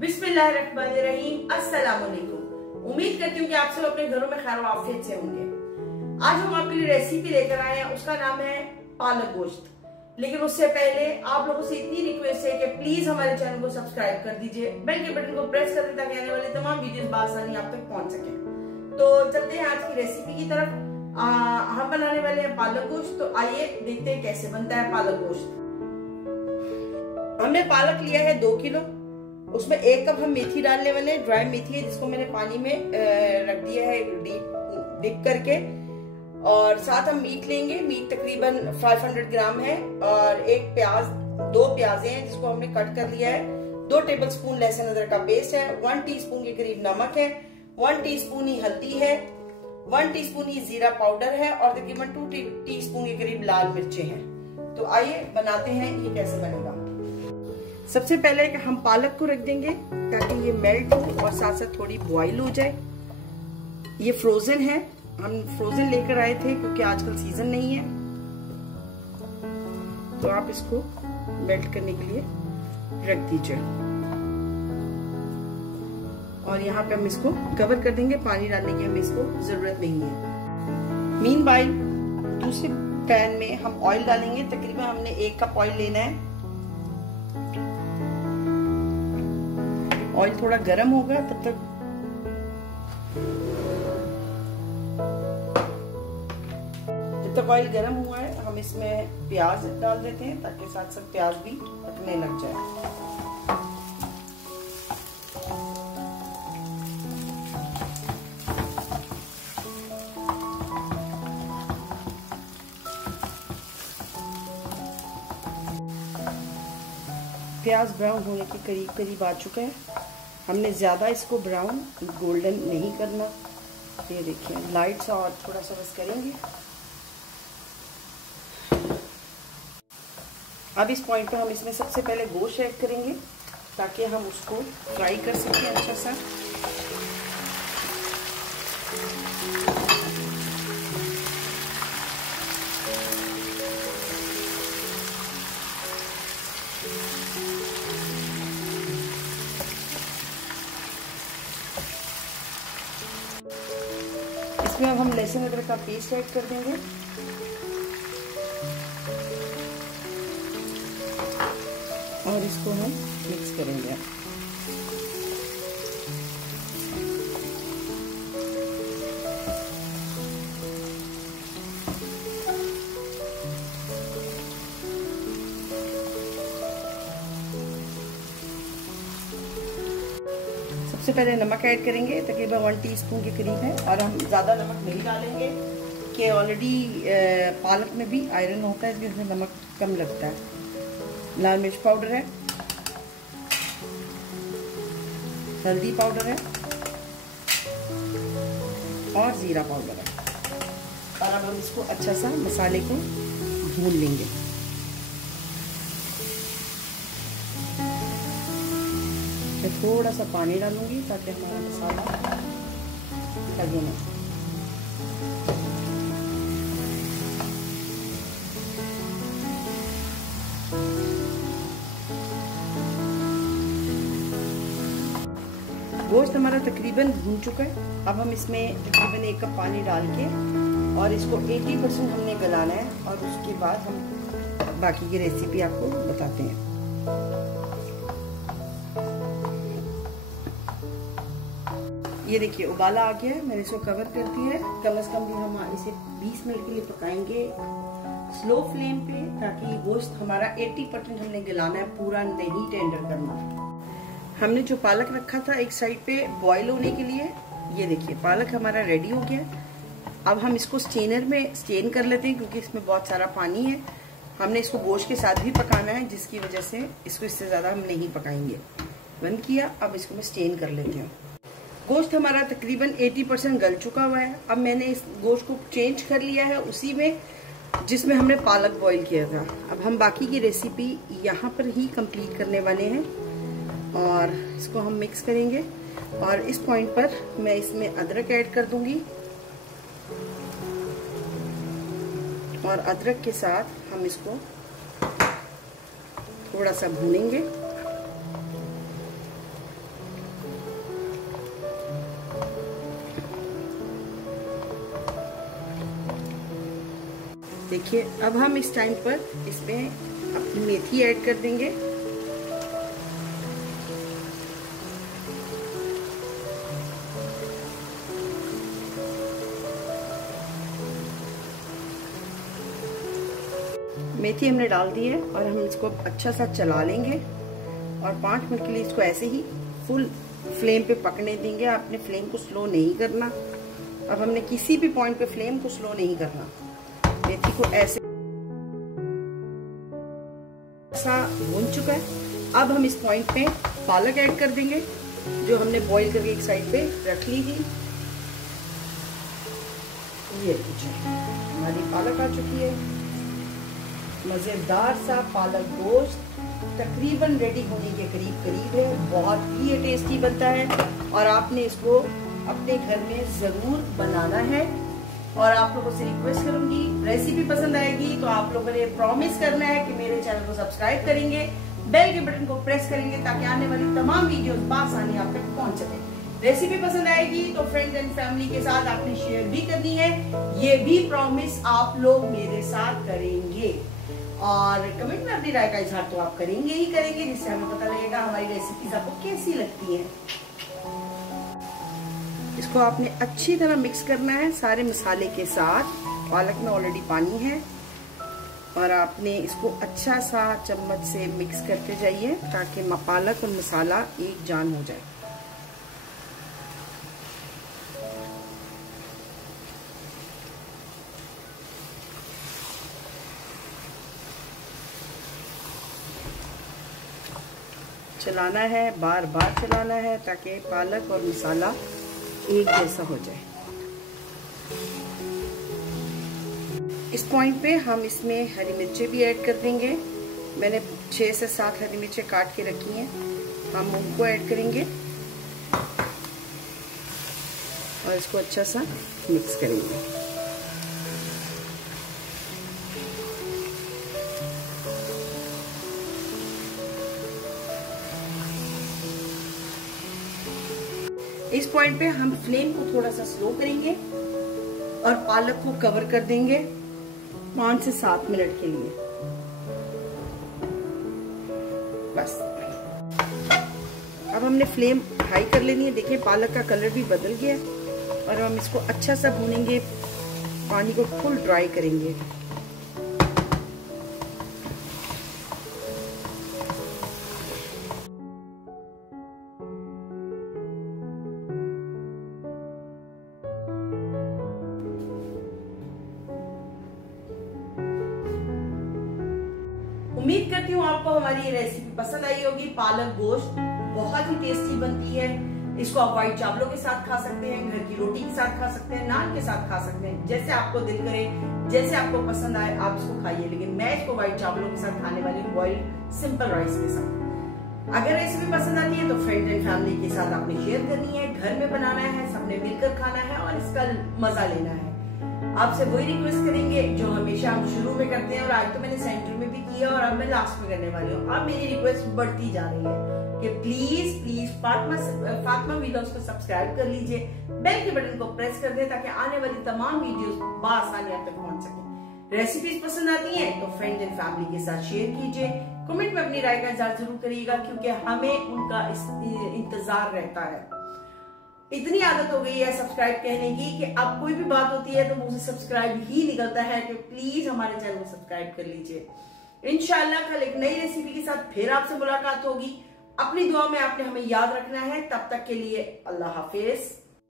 बिस्मिल्लाहिर्रहमानिर्रहीम, अस्सलाम वालेकुम। उम्मीद करती हूँ कि आप सब अपने घरों में खैर आफियत से होंगे। आज हम आपके लिए रेसिपी लेकर आए हैं, उसका नाम है पालक गोश्त। लेकिन उससे पहले आप लोगों से इतनी रिक्वेस्ट है कि प्लीज हमारे चैनल को सब्सक्राइब कर दीजिए, बेल के बटन को प्रेस कर दें ताकि आने वाली तमाम वीडियोस बआसानी आप तक पहुंच सके। तो चलते हैं आज की रेसिपी की तरफ। हम बनाने वाले हैं पालक गोश्त। तो आइए देखते हैं कैसे बनता है पालक गोश्त। हमने पालक लिया है 2 किलो। उसमें 1 कप हम मेथी डालने वाले हैं, ड्राई मेथी है जिसको मैंने पानी में रख दिया है डिप करके। और साथ हम मीट लेंगे, मीट तकरीबन 500 ग्राम है। और 2 प्याजे हैं जिसको हमने कट कर लिया है। 2 टेबलस्पून लहसुन अदरक का पेस्ट है। 1 टीस्पून के करीब नमक है। 1 टीस्पून ही हल्दी है। 1 टीस्पून ही जीरा पाउडर है और तकरीबन 2 टीस्पून के करीब लाल मिर्चें हैं। तो आइए बनाते हैं ये कैसे बनेगा। सबसे पहले हम पालक को रख देंगे ताकि ये मेल्ट हो और साथ साथ थोड़ी बॉईल हो जाए। ये फ्रोजन है, हम फ्रोजन लेकर आए थे क्योंकि आजकल सीजन नहीं है। तो आप इसको मेल्ट करने के लिए रख दीजिए। और यहाँ पे हम इसको कवर कर देंगे, पानी डालने की हमें इसको जरूरत नहीं है। मीनवाइल दूसरे पैन में हम ऑयल डालेंगे। तकरीबन हमने 1 कप ऑयल लेना है। ऑयल थोड़ा गर्म होगा तब तक जब तक ऑयल गर्म हुआ है हम इसमें प्याज डाल देते हैं ताकि साथ साथ प्याज भी पकने लग जाए। प्याज ब्राउन होने के करीब करीब आ चुका है। हमने ज़्यादा इसको ब्राउन गोल्डन नहीं करना। ये देखिए लाइट सा और थोड़ा सा बस करेंगे। अब इस पॉइंट पे हम इसमें सबसे पहले गोश्त ऐड करेंगे ताकि हम उसको फ्राई कर सकें अच्छा सा। इसमें अब हम लहसुन अदरक का पेस्ट ऐड कर देंगे। और इसको हम मिक्स करेंगे। सबसे पहले नमक ऐड करेंगे, तकरीबन 1 टीस्पून के करीब है। और हम ज़्यादा नमक नहीं डालेंगे कि ऑलरेडी पालक में भी आयरन होता है, इसलिए नमक कम लगता है। लाल मिर्च पाउडर है, हल्दी पाउडर है और जीरा पाउडर है। और अब हम इसको अच्छा सा मसाले को भून लेंगे। मैं थोड़ा सा पानी डालूंगी ताकि हमारा मसाला लगे ना। गोश्त हमारा तकरीबन भून चुका है। अब हम इसमें तकरीबन 1 कप पानी डाल के और इसको 80% हमने गलाना है। और उसके बाद हम बाकी की रेसिपी आपको बताते हैं। ये देखिए उबाला आ गया है, मैंने इसको कवर कर दिया है। कम से कम भी हम इसे 20 मिनट के लिए पकाएंगे स्लो फ्लेम पे ताकि गोश्त हमारा 80% हमने गलाना है, पूरा नहीं टेंडर करना। हमने जो पालक रखा था एक साइड पे बॉईल होने के लिए, ये देखिए पालक हमारा रेडी हो गया। अब हम इसको स्टेनर में स्टेन कर लेते हैं क्योंकि इसमें बहुत सारा पानी है। हमने इसको गोश्त के साथ भी पकाना है जिसकी वजह से इसको इससे ज़्यादा हम नहीं पकाएंगे। बंद किया, अब इसको मैं स्टेन कर लेती हूँ। गोश्त हमारा तकरीबन 80% गल चुका हुआ है। अब मैंने इस गोश्त को चेंज कर लिया है उसी में जिसमें हमने पालक बॉईल किया था। अब हम बाकी की रेसिपी यहाँ पर ही कंप्लीट करने वाले हैं और इसको हम मिक्स करेंगे। और इस पॉइंट पर मैं इसमें अदरक ऐड कर दूंगी और अदरक के साथ हम इसको थोड़ा सा भूनेंगे। देखिए अब हम इस टाइम पर इसमें अपनी मेथी ऐड कर देंगे। मेथी हमने डाल दी है और हम इसको अच्छा सा चला लेंगे और 5 मिनट के लिए इसको ऐसे ही फुल फ्लेम पे पकने देंगे। आपने फ्लेम को स्लो नहीं करना। अब हमने किसी भी पॉइंट पे फ्लेम को स्लो नहीं करना। मेथी को ऐसे सा भून चुका है। अब हम इस पॉइंट पे पालक ऐड कर देंगे जो हमने बॉईल करके एक साइड पे रख ली थी। ये कुछ हमारी पालक आ चुकी है। मजेदार सा पालक गोश्त तकरीबन रेडी होने के करीब है। बहुत ही टेस्टी बनता है और आपने इसको अपने घर में जरूर बनाना है। और आप लोगों से रिक्वेस्ट करूंगी, रेसिपी पसंद आएगी तो आप लोगों ने प्रॉमिस करना है कि मेरे चैनल को सब्सक्राइब करेंगे, बेल के बटन को प्रेस करेंगे ताकि आने वाली तमाम वीडियोस बासानी आप तक पहुंच सके। रेसिपी पसंद आएगी तो फ्रेंड्स एंड फैमिली के साथ आपने शेयर भी करनी है। ये भी प्रॉमिस आप लोग मेरे साथ करेंगे और कमेंट में अपनी राय का इजहार तो आप करेंगे ही करेंगे, जिससे हमें पता लगेगा हमारी रेसिपीज आपको कैसी लगती है। इसको आपने अच्छी तरह मिक्स करना है सारे मसाले के साथ। पालक में ऑलरेडी पानी है और आपने इसको अच्छा सा चम्मच से मिक्स करते जाइए ताकि पालक और मसाला एक जान हो जाए। चलाना है, बार बार चलाना है ताकि पालक और मसाला एक जैसा हो जाए। इस पॉइंट पे हम इसमें हरी मिर्चें भी ऐड कर देंगे। मैंने 6 से 7 हरी मिर्चें काट के रखी हैं, हम उनको ऐड करेंगे और इसको अच्छा सा मिक्स करेंगे। इस पॉइंट पे हम फ्लेम को थोड़ा सा स्लो करेंगे और पालक को कवर कर देंगे 5 से 7 मिनट के लिए बस। अब हमने फ्लेम हाई कर लेनी है। देखिए पालक का कलर भी बदल गया और हम इसको अच्छा सा भूनेंगे, पानी को फुल ड्राई करेंगे। उम्मीद करती हूँ आपको हमारी ये रेसिपी पसंद आई होगी। पालक गोश्त बहुत ही टेस्टी बनती है। इसको आप व्हाइट चावलों के साथ खा सकते हैं, घर की रोटी के साथ खा सकते हैं, नान के साथ खा सकते हैं, जैसे आपको दिल करे, जैसे आपको पसंद आए आप इसको खाइए। लेकिन मैं इसको व्हाइट चावलों के साथ खाने वाली हूँ, बॉइल्ड सिंपल राइस के साथ। अगर रेसिपी पसंद आती है तो फ्रेंड एंड फैमिली के साथ आपने शेयर करनी है, घर में बनाना है, सबने मिलकर खाना है और इसका मजा लेना है। आपसे वही रिक्वेस्ट करेंगे जो हमेशा हम शुरू में करते हैं और आज तो मैंने सेंटर में भी किया और अब मैं लास्ट में करने वाली हूँ। अब मेरी रिक्वेस्ट बढ़ती जा रही है कि प्लीज प्लीज फातिमा व्लॉग्स को सब्सक्राइब कर लीजिए, बेल के बटन को प्रेस कर दे ताकि आने वाली तमाम वीडियोस बआसानी आप तक पहुंच सके। रेसिपीज पसंद आती हैं तो फ्रेंड्स एंड फैमिली के साथ शेयर कीजिए, कमेंट में अपनी राय का इजहार जरूर करिएगा क्योंकि हमें उनका इंतजार रहता है। इतनी आदत हो गई है सब्सक्राइब कहने की कि अब कोई भी बात होती है तो मुझे सब्सक्राइब ही निकलता है कि प्लीज हमारे चैनल को सब्सक्राइब कर लीजिए। इंशाल्लाह कल एक नई रेसिपी के साथ फिर आपसे मुलाकात होगी। अपनी दुआ में आपने हमें याद रखना है। तब तक के लिए अल्लाह हाफिज।